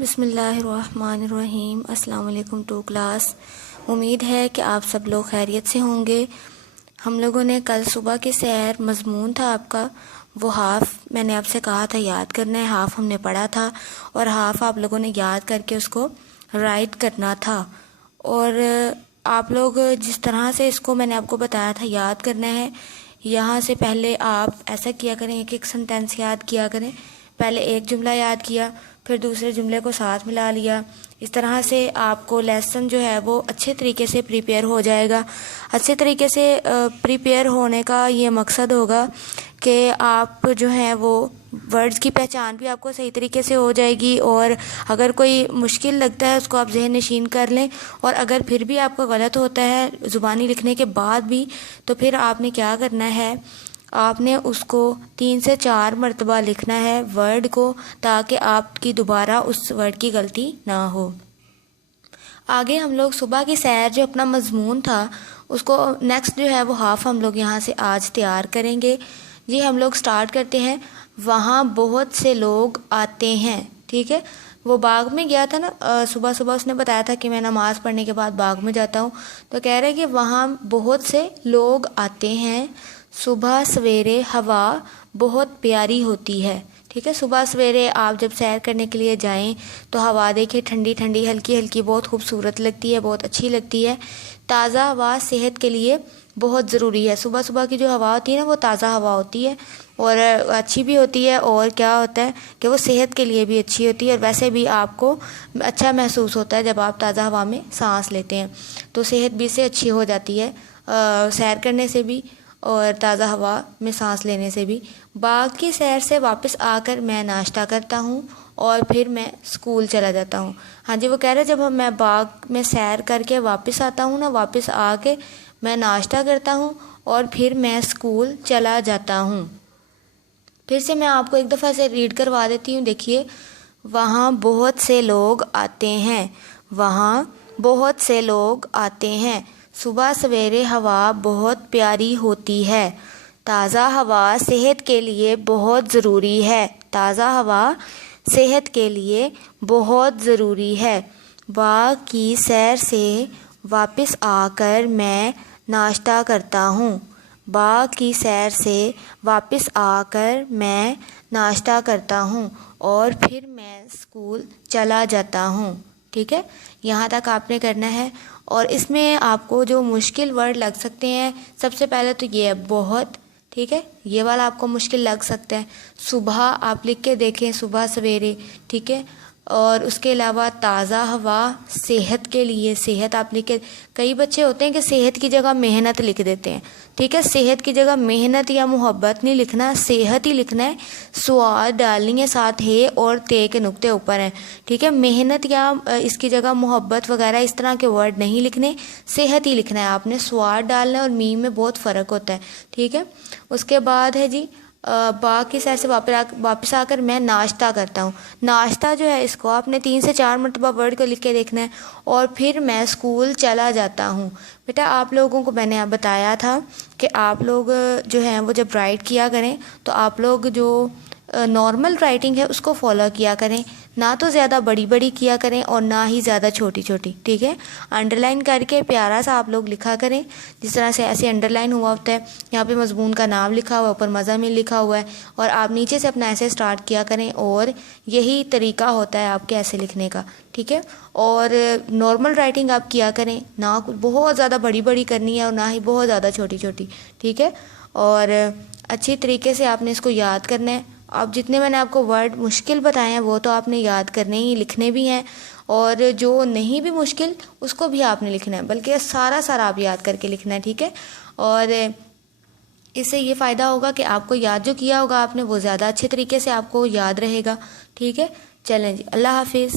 بسم اللہ الرحمن الرحیم۔ السلام علیکم ٹو کلاس۔ امید ہے کہ آپ سب لوگ خیریت سے ہوں گے۔ ہم لوگوں نے کل صبح کی سیر مضمون تھا آپ کا، وہ ہاف میں نے آپ سے کہا تھا یاد کرنا ہے، ہاف ہم نے پڑھا تھا اور ہاف آپ لوگوں نے یاد کر کے اس کو رائٹ کرنا تھا۔ اور آپ لوگ جس طرح سے اس کو میں نے آپ کو بتایا تھا یاد کرنا ہے، یہاں سے پہلے آپ ایسا کیا کریں، ایک سنٹینس یاد کیا کریں۔ پہلے ایک جملہ یاد کیا، پھر دوسرے جملے کو ساتھ ملا لیا۔ اس طرح سے آپ کو لیسن جو ہے وہ اچھے طریقے سے پریپیئر ہو جائے گا۔ اچھے طریقے سے پریپیئر ہونے کا یہ مقصد ہوگا کہ آپ جو ہیں وہ ورڈز کی پہچان بھی آپ کو صحیح طریقے سے ہو جائے گی، اور اگر کوئی مشکل لگتا ہے اس کو آپ ذہن نشین کر لیں، اور اگر پھر بھی آپ کو غلط ہوتا ہے زبانی لکھنے کے بعد بھی، تو پھر آپ نے کیا کرنا ہے، آپ نے اس کو 3 سے 4 مرتبہ لکھنا ہے ورڈ کو، تاکہ آپ کی دوبارہ اس ورڈ کی غلطی نہ ہو۔ آگے ہم لوگ صبح کی سیر جو اپنا مضمون تھا اس کو نیکسٹ جو ہے وہ ہاف ہم لوگ یہاں سے آج تیار کریں گے۔ جی ہم لوگ سٹارٹ کرتے ہیں۔ وہاں بہت سے لوگ آتے ہیں، ٹھیک ہے۔ وہ باغ میں گیا تھا نا، صبح صبح اس نے بتایا تھا کہ میں نماز پڑھنے کے بعد باغ میں جاتا ہوں، تو کہہ رہے کہ وہاں بہت سے لوگ آتے ہیں۔ صبح سویرے ہوا بہت پیاری ہوتی ہے، ٹھیک ہے۔ صبح سویرے آپ جب سیر کرنے کے لیے جائیں تو ہوا دیکھیں، ٹھنڈی ٹھنڈی ہلکی ہلکی، بہت خوبصورت لگتی ہے، بہت اچھی لگتی ہے۔ تازہ ہوا صحت کے لیے بہت ضروری ہے۔ صبح صبح کی جو ہوا ہوتی ہے نا وہ تازہ ہوا ہوتی ہے اور اچھی بھی ہوتی ہے، اور کیا ہوتا ہے کہ وہ صحت کے لیے بھی اچھی ہوتی ہے، اور ویسے بھی آپ کو اچھا محسوس ہوتا ہے جب آپ تازہ ہوا میں سانس لیتے ہیں، تو صحت بھی سے اچھی ہو جاتی ہے سیر کرنے سے بھی اور تازہ ہوا میں سانس لینے سے بھی۔ باغ کی سیر سے واپس آ کر میں ناشتہ کرتا ہوں اور پھر میں اسکول چلا جاتا ہوں۔ ہاں جی، وہ کہہ رہے جب میں باغ میں سیر کر کے واپس آتا ہوں نا، واپس آ کے میں ناشتہ کرتا ہوں اور پھر میں اسکول چلا جاتا ہوں۔ پھر سے میں آپ کو ایک دفعہ سے ریڈ کروا دیتی ہوں، دیکھیے۔ وہاں بہت سے لوگ آتے ہیں، وہاں بہت سے لوگ آتے ہیں۔ صبح سویرے ہوا بہت پیاری ہوتی ہے۔ تازہ ہوا صحت کے لیے بہت ضروری ہے۔ تازہ ہوا صحت کے لیے بہت ضروری ہے۔ باغ کی سیر سے واپس آ کر میں ناشتہ کرتا ہوں۔ باغ کی سیر سے واپس آ کر میں ناشتہ کرتا ہوں اور پھر میں اسکول چلا جاتا ہوں، ٹھیک ہے۔ یہاں تک آپ نے کرنا ہے، اور اس میں آپ کو جو مشکل ورڈ لگ سکتے ہیں، سب سے پہلے تو یہ ہے بہت، ٹھیک ہے، یہ والا آپ کو مشکل لگ سکتا ہے۔ صبح آپ لکھ کے دیکھیں، صبح سویرے، ٹھیک ہے۔ اور اس کے علاوہ تازہ ہوا صحت کے لیے، صحت آپ لکھ کے، کئی بچے ہوتے ہیں کہ صحت کی جگہ محنت لکھ دیتے ہیں، ٹھیک ہے۔ صحت کی جگہ محنت یا محبت نہیں لکھنا، صحت ہی لکھنا ہے۔ سواد ڈالنی ہے ساتھ ہے اور تے کے نقطے اوپر ہیں، ٹھیک ہے۔ محنت یا اس کی جگہ محبت وغیرہ اس طرح کے ورڈ نہیں لکھنے، صحت ہی لکھنا ہے آپ نے۔ سواد ڈالنا ہے اور میم میں بہت فرق ہوتا ہے، ٹھیک ہے۔ اس کے بعد ہے جی باغ کی سیر سے واپس آ کر میں ناشتہ کرتا ہوں۔ ناشتہ جو ہے اس کو آپ نے 3 سے 4 مرتبہ ورڈ کو لکھ کے دیکھنا ہے، اور پھر میں اسکول چلا جاتا ہوں۔ بیٹا آپ لوگوں کو میں نے بتایا تھا کہ آپ لوگ جو ہیں وہ جب رائٹ کیا کریں تو آپ لوگ جو نارمل رائٹنگ ہے اس کو فالو کیا کریں، نہ تو زیادہ بڑی بڑی کیا کریں اور نہ ہی زیادہ چھوٹی چھوٹی، ٹھیک ہے۔ انڈر لائن کر کے پیارا سا آپ لوگ لکھا کریں، جس طرح سے ایسے انڈر لائن ہوا ہوتا ہے، یہاں پہ مضمون کا نام لکھا ہوا ہے، اوپر مضامین لکھا ہوا ہے، اور آپ نیچے سے اپنا ایسے سٹارٹ کیا کریں، اور یہی طریقہ ہوتا ہے آپ کے ایسے لکھنے کا، ٹھیک ہے۔ اور نارمل رائٹنگ آپ کیا کریں، نہ بہت زیادہ بڑی بڑی کرنی ہے اور نہ ہی بہت زیادہ چھوٹی چھوٹی، ٹھیک ہے۔ اور اچھی طریقے سے آپ نے اس کو یاد کرنا ہے۔ اب جتنے میں نے آپ کو ورڈ مشکل بتائے ہیں وہ تو آپ نے یاد کرنے ہی، لکھنے بھی ہیں، اور جو نہیں بھی مشکل اس کو بھی آپ نے لکھنا ہے، بلکہ سارا آپ یاد کر کے لکھنا ہے، ٹھیک ہے۔ اور اس سے یہ فائدہ ہوگا کہ آپ کو یاد جو کیا ہوگا آپ نے وہ زیادہ اچھے طریقے سے آپ کو یاد رہے گا، ٹھیک ہے۔ چلیں جی، اللہ حافظ۔